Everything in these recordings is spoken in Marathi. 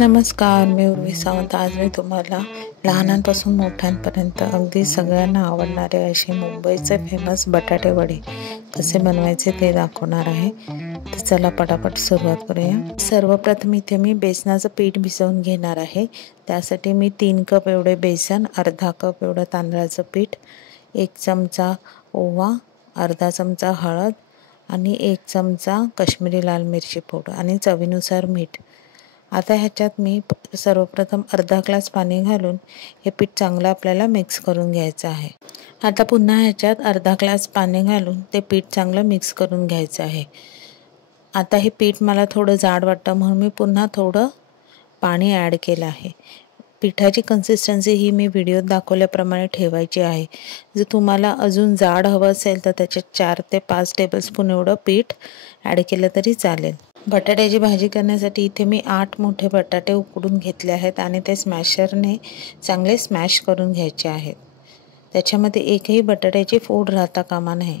नमस्कार, मी उर्वी सावंत। आज मी तुम्हाला लहानांपासून मोठ्यांपर्यंत अगदी सगळ्यांना आवडणारे असे मुंबईचे फेमस बटाटे वडे कसे बनवायचे ते दाखवणार आहे। तर चला पटापट सुरुवात करूया। सर्वप्रथम इथे मी बेसनाचं पीठ भिजवून घेणार आहे। त्यासाठी मी 3 कप एवढे बेसन, अर्धा कप एवढं तांदळाचं पीठ, 1 चमचा ओवा, अर्धा चमचा हळद आणि 1 चमचा काश्मीरी लाल मिरची पावडर आणि चवीनुसार मीठ। आता ह्याच्यात मी सर्वप्रथम अर्धा ग्लास पाणी घालून हे पीठ चांगलं आपल्याला मिक्स करून घ्यायचं आहे। आता पुन्हा ह्याच्यात अर्धा ग्लास पाणी घालून ते पीठ चांगलं मिक्स करून घ्यायचं आहे। आता हे पीठ मला थोडं जाड वाटतं म्हणून मी पुन्हा थोडं पाणी ॲड केलं आहे। पिठाची कन्सिस्टन्सी ही मी व्हिडिओत दाखवल्याप्रमाणे ठेवायची आहे। जर तुम्हाला अजून जाड हवं असेल तर त्याच्यात 4 ते 5 टेबलस्पून एवढं पीठ ॲड केलं तरी चालेल। बटाट्याची भाजी करण्यासाठी इथे मी 8 मोठे बटाटे उकडून घेतले आहेत आणि ते स्मॅशरने चांगले स्मॅश करून घ्यायचे आहेत। त्याच्यामध्ये एकही बटाट्याची फोड राहता कामा नये।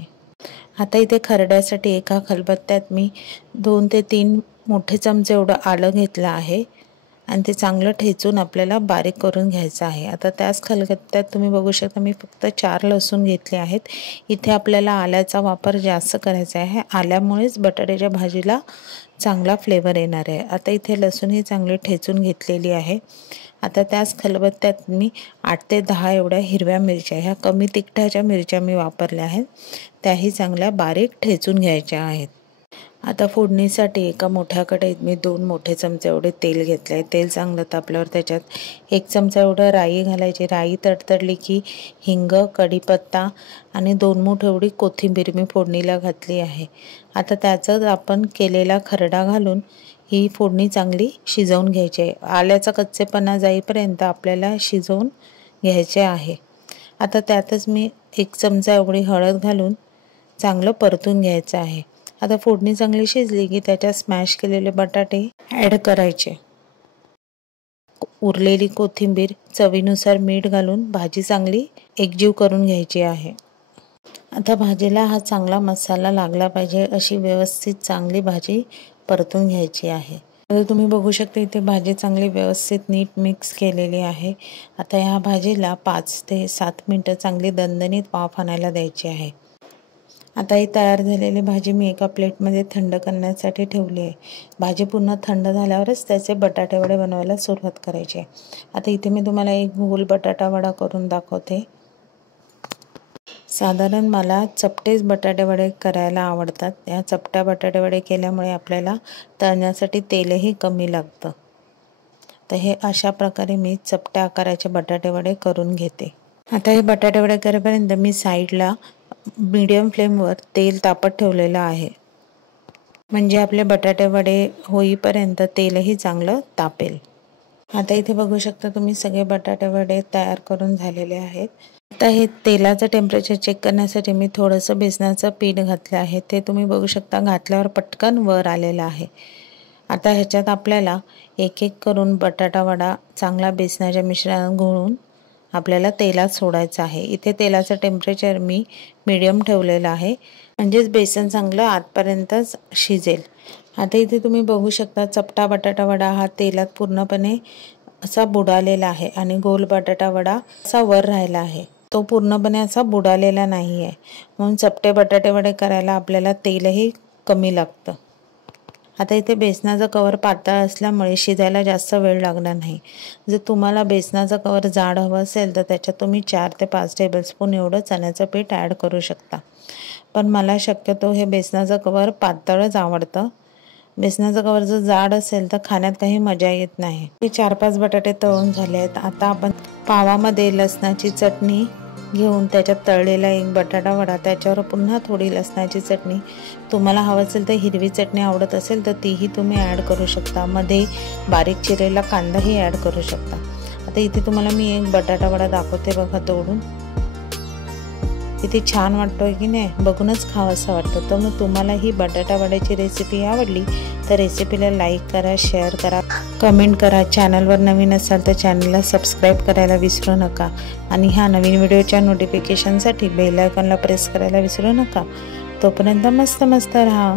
आता इथे खरड्यासाठी एका खलबत्त्यात मी 2 ते 3 मोठे चमचे एवढं आलं घेतलं आहे आणि ते चांगलं ठेचून आपल्याला बारीक करून घ्यायचं आहे। आता त्याच खलबत्त्यात तुम्ही बघू शकता मी फक्त 4 लसूण घेतले आहेत। इथे आपल्याला आल्याचा वापर जास्त करायचा आहे, आल्यामुळेच बटाट्याच्या भाजीला चांगला फ्लेवर येणार आहे। आता इथे लसूण ही चांगली ठेचून घेतलेली आहे। आता त्याच खलबत्त्यात मी 8 ते 10 एवढ्या हिरव्या मिरच्या, ह्या कमी तिखटाच्या मिरच्या मी वापरल्या आहेत, त्याही चांगल्या बारीक ठेचून घ्यायच्या आहेत। आता फोडणीसाठी एका मोठ्या कढईत मी 2 मोठे चमचे एवढे तेल घेतले आहे। तेल चांगलं तापल्यावर त्याच्यात 1 चमचा एवढं राई घालायची। राई तडतडली की हिंग, कढीपत्ता आणि 2 मूठ एवढी कोथिंबीर मी फोडणीला घातली आहे। आता त्याचाच आपण केलेला खरडा घालून ही फोडणी चांगली शिजवून घ्यायची आहे। आल्याचा कच्चेपणा जाईपर्यंत आपल्याला शिजवून घ्यायचे आहे। आता त्यातच मी 1 चमचा एवढी हळद घालून चांगलं परतून घ्यायचं आहे। आता फोडणी चांगली शिजली की त्याच्यात स्मॅश केलेले बटाटे ॲड करायचे। उरलेली कोथिंबीर, चवीनुसार मीठ घालून भाजी चांगली एकजीव करून घ्यायची आहे। आता भाजीला हा चांगला मसाला लागला पाहिजे अशी व्यवस्थित चांगली भाजी परतून घ्यायची आहे। आता तुम्ही बघू शकता इथे भाजी चांगली व्यवस्थित नीट मिक्स केलेली आहे। आता ह्या भाजीला 5 ते 7 मिनिटं चांगली दणदणीत वाफ आणायला द्यायची आहे। आता ही तयार झालेली भाजी मी एका प्लेटमध्ये थंड करण्यासाठी ठेवली आहे। भाजी पूर्ण थंड झाल्यावरच त्याचे बटाटे वडे बनवायला सुरुवात करायची आहे। आता इथे मी तुम्हाला एक गोल बटाटा वडा करून दाखवते। साधारण मला चपटेच बटाटे वडे करायला आवडतात। या चपट्या बटाटे वडे केल्यामुळे आपल्याला तळण्यासाठी तेलही कमी लागतं। तर हे अशा प्रकारे मी चपट्या आकाराचे बटाटे वडे करून घेते। आता हे बटाटे वडे करेपर्यंत मी साईडला मीडियम फ्लेमवर तेल तापत ठेवलेलं आहे, म्हणजे आपले बटाटे वडे होईपर्यंत तेलही चांगलं तापेल। आता इथे बघू शकता तुम्ही सगळे बटाटे वडे तयार करून झालेले आहेत। आता हे तेलाचं टेम्परेचर चेक करण्यासाठी मी थोडंसं बेसनाचं पीठ घातलं आहे। ते तुम्ही बघू शकता घातल्यावर पटकन वर आलेलं आहे। आता ह्याच्यात आपल्याला एक एक करून बटाटा वडा चांगला बेसनाच्या मिश्रणात घोळून आपल्याला तेलात सोडायचं आहे। इथे तेलाचं टेम्परेचर मी मीडियम ठेवलेलं आहे, म्हणजेच बेसन चांगलं आतपर्यंतच शिजेल। आता इथे तुम्ही बघू शकता चपटा बटाटा वडा हा तेलात पूर्णपणे असा बुडालेला आहे आणि गोल बटाटा वडा असा वर राहिला आहे, तो पूर्णपणे असा बुडालेला नाही आहे। म्हणून चपटे बटाटे वडे करायला आपल्याला तेलही कमी लागतं। आता इथे बेसनाचं कवर पातळ असल्यामुळे शिजायला जास्त वेळ लागणार नाही। जर तुम्हाला बेसनाचं कवर जाड हवं असेल तर त्याच्यात तुम्ही 4 ते 5 टेबलस्पून एवढं चण्याचं पीठ ॲड करू शकता, पण मला शक्यतो हे बेसनाचं कवर पातळच आवडतं। बेसनाचं कवर जर जाड असेल तर खाण्यात काही मजा येत नाही। हे 4-5 बटाटे तळून झाले आहेत। आता आपण पावामध्ये लसणाची चटणी घेऊन त्याच्यात तळलेला एक बटाटा वडा, त्याच्यावर पुन्हा थोडी लसणाची चटणी, तुम्हाला हवं असेल तर हिरवी चटणी आवडत असेल तर तीही तुम्ही ॲड करू शकता। मध्ये बारीक चिरलेला कांदाही ॲड करू शकता। आता इथे तुम्हाला मी एक बटाटा वडा दाखवते बघा तोडून, किती छान वाटतोय की नाही, बघूनच खावंसं वाटतं। तर मग तुम्हाला ही बटाटा वड्याची रेसिपी आवडली तर रेसिपीला लाईक करा, शेअर करा, कमेंट करा। चॅनलवर नवीन असाल तर चॅनलला सबस्क्राईब करायला विसरू नका आणि ह्या नवीन व्हिडिओच्या नोटिफिकेशनसाठी बेल आयकॉनला प्रेस करायला विसरू नका। तोपर्यंत मस्त मस्त राहा।